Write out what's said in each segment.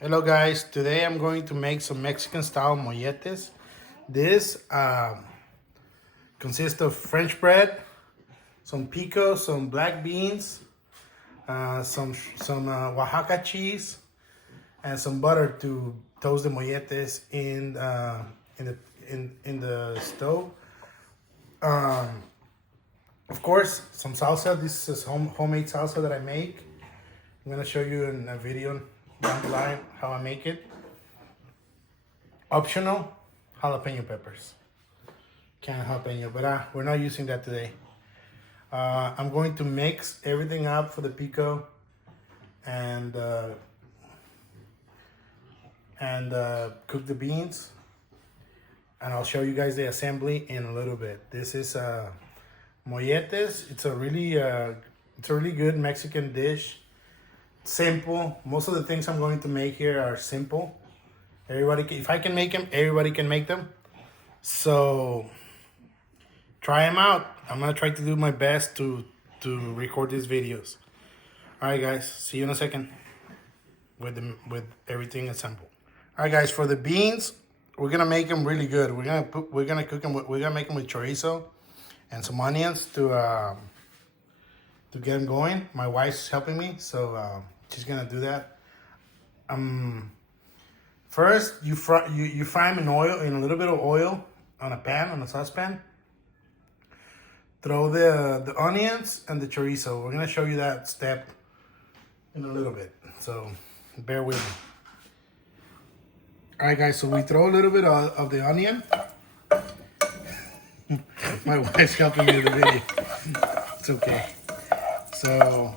Hello guys, today I'm going to make some Mexican style molletes. This consists of French bread, some pico, some black beans, some Oaxaca cheese, and some butter to toast the molletes in the stove. Um, of course, some salsa. This is homemade salsa that I make. I'm gonna show you in a video down the line how I make it. Optional, jalapeno peppers. Canned jalapeno, but we're not using that today. I'm going to mix everything up for the pico and cook the beans. And I'll show you guys the assembly in a little bit. This is molletes. It's a really good Mexican dish. Simple. Most of the things I'm going to make here are simple. If I can make them, everybody can make them. So try them out. I'm gonna try to do my best to record these videos. All right, guys. See you in a second with everything assembled. All right, guys. For the beans, we're gonna make them really good. We're gonna cook them. We're gonna make them with chorizo and some onions to get them going. My wife's helping me, so she's gonna do that. First, you fry them in a little bit of oil on a saucepan. Throw the onions and the chorizo. We're gonna show you that step in a little bit, so bear with me. All right, guys. So we throw a little bit of the onion. My wife's helping me with the video. It's okay. So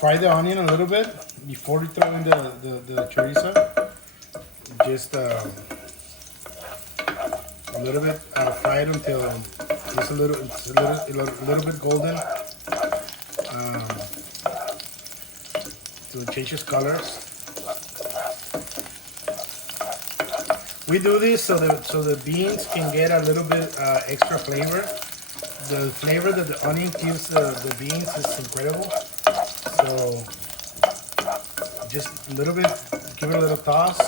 fry the onion a little bit before you throw in the chorizo. Just a little bit. Fry it until it's a little bit golden. So it changes colors. We do this so the beans can get a little bit extra flavor. The flavor that the onion gives the beans is incredible. So just a little bit, give it a little toss.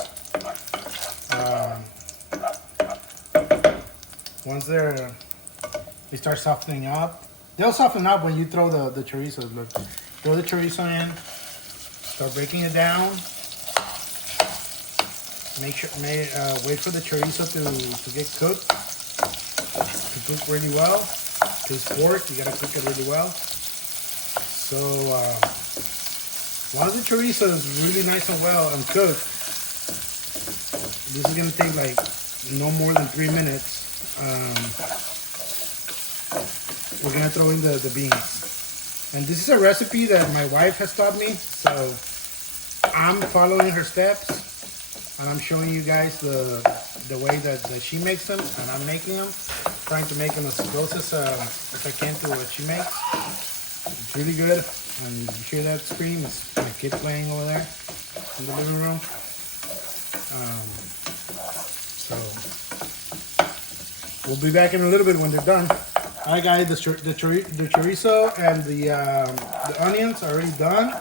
Once they start softening up, they'll soften up when you throw the chorizo. Look, throw the chorizo in, start breaking it down. Wait for the chorizo to get cooked, to cook really well. Because pork, you gotta cook it really well. So once the chorizo is really nice and well and cooked, this is gonna take like no more than 3 minutes. We're gonna throw in the beans. And this is a recipe that my wife has taught me, so I'm following her steps. And I'm showing you guys the way that she makes them, and I'm making them, trying to make them as close as I can to what she makes. It's really good, and you hear that scream? It's my kid playing over there in the living room. So we'll be back in a little bit when they're done. All right, guys, the chorizo and the onions are already done.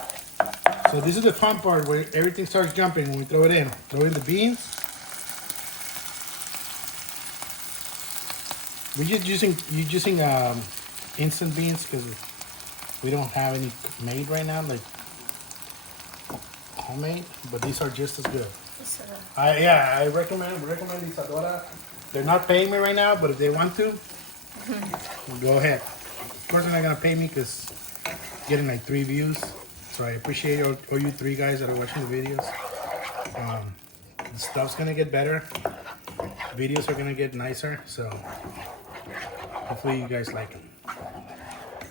So this is the fun part where everything starts jumping when we throw it in. Throw in the beans. We're just using instant beans because we don't have any made right now, like homemade. But these are just as good. I recommend Isadora. They're not paying me right now, but if they want to, go ahead. Of course, they're not gonna pay me because getting like 3 views. So I appreciate all you 3 guys that are watching the videos. The stuff's gonna get better. Videos are gonna get nicer. So hopefully you guys like them.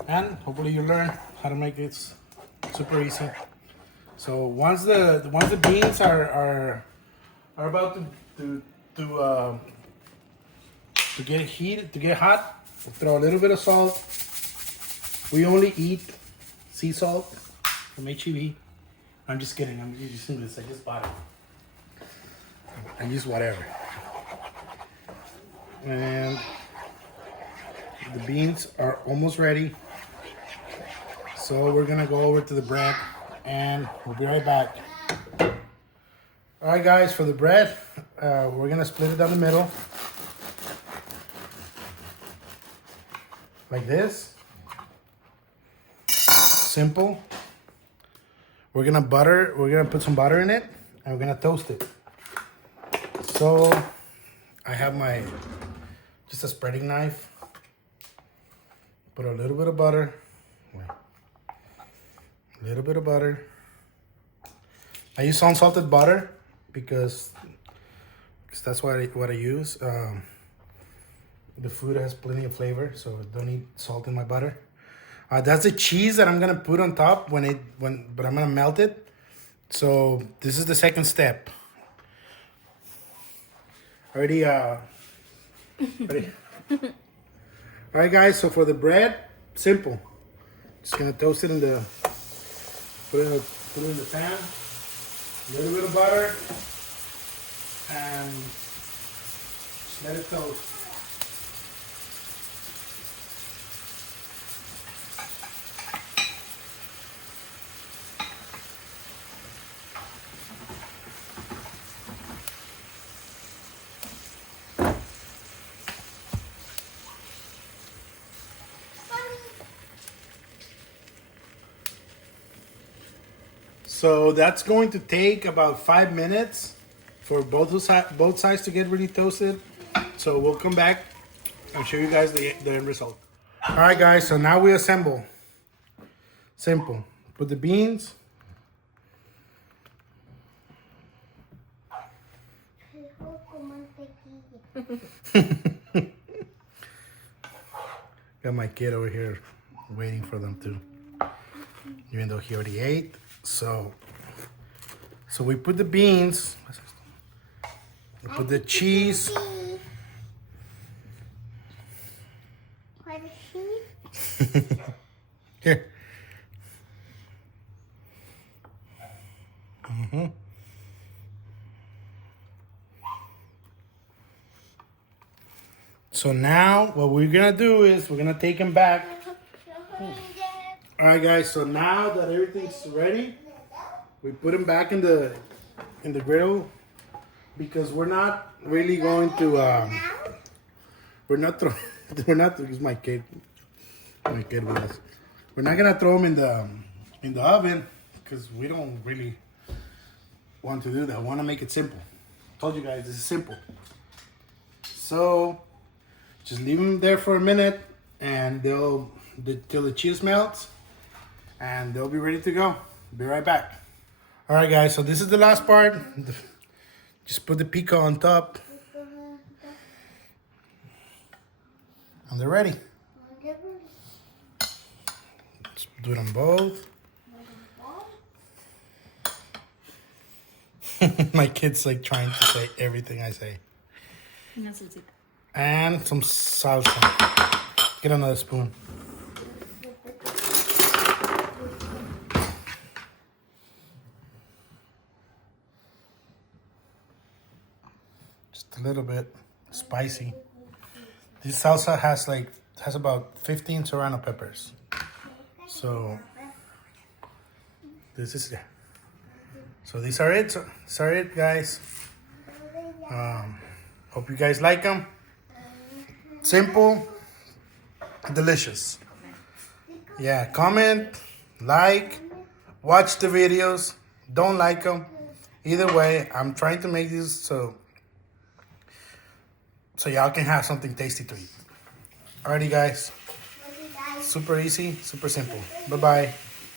And hopefully you learn how to make it super easy. So once the beans are about to get hot, we'll throw a little bit of salt. We only eat sea salt from HEB. I'm just kidding. I'm using this. I just bought it. I use whatever. And the beans are almost ready. So we're gonna go over to the bread. and we'll be right back. All right, guys, for the bread, we're gonna split it down the middle like this. Simple. We're gonna put some butter in it, and we're gonna toast it. So I have just a spreading knife. Put a little bit of butter. A little bit of butter. I use unsalted butter because that's what I use. The food has plenty of flavor, so I don't need salt in my butter. That's the cheese that I'm gonna put on top but I'm gonna melt it. So this is the second step. Ready? All right, guys. So for the bread, simple. Just gonna toast it put it in the pan. A little bit of butter, and just let it toast. So that's going to take about 5 minutes for both sides to get really toasted. So we'll come back and show you guys the end result. All right, guys, so now we assemble. Simple. Put the beans. Got my kid over here waiting for them too, even though he already ate. So we put the beans, we put the cheese. Here. So now what we're gonna do is we're gonna take them back. All right, guys, so now that everything's ready, we put them back in the griddle because we're not really going to use my kid with us. We're not gonna throw them in the oven because we don't really want to do that. I want to make it simple. Told you guys this is simple. So just leave them there for a minute and till the cheese melts, and they'll be ready to go. Be right back. All right, guys, so this is the last part. Just put the pico on top. And they're ready. Let's do it on both. My kid's like trying to say everything I say. And some salsa. Get another spoon. Just a little bit spicy. This salsa has about 15 serrano peppers. So this is it. So these are it. Guys. Hope you guys like them. Simple, delicious. Yeah, comment, like, watch the videos. Don't like them. Either way, I'm trying to make these so y'all can have something tasty to eat. Alrighty, guys. Super easy, super simple. Bye-bye.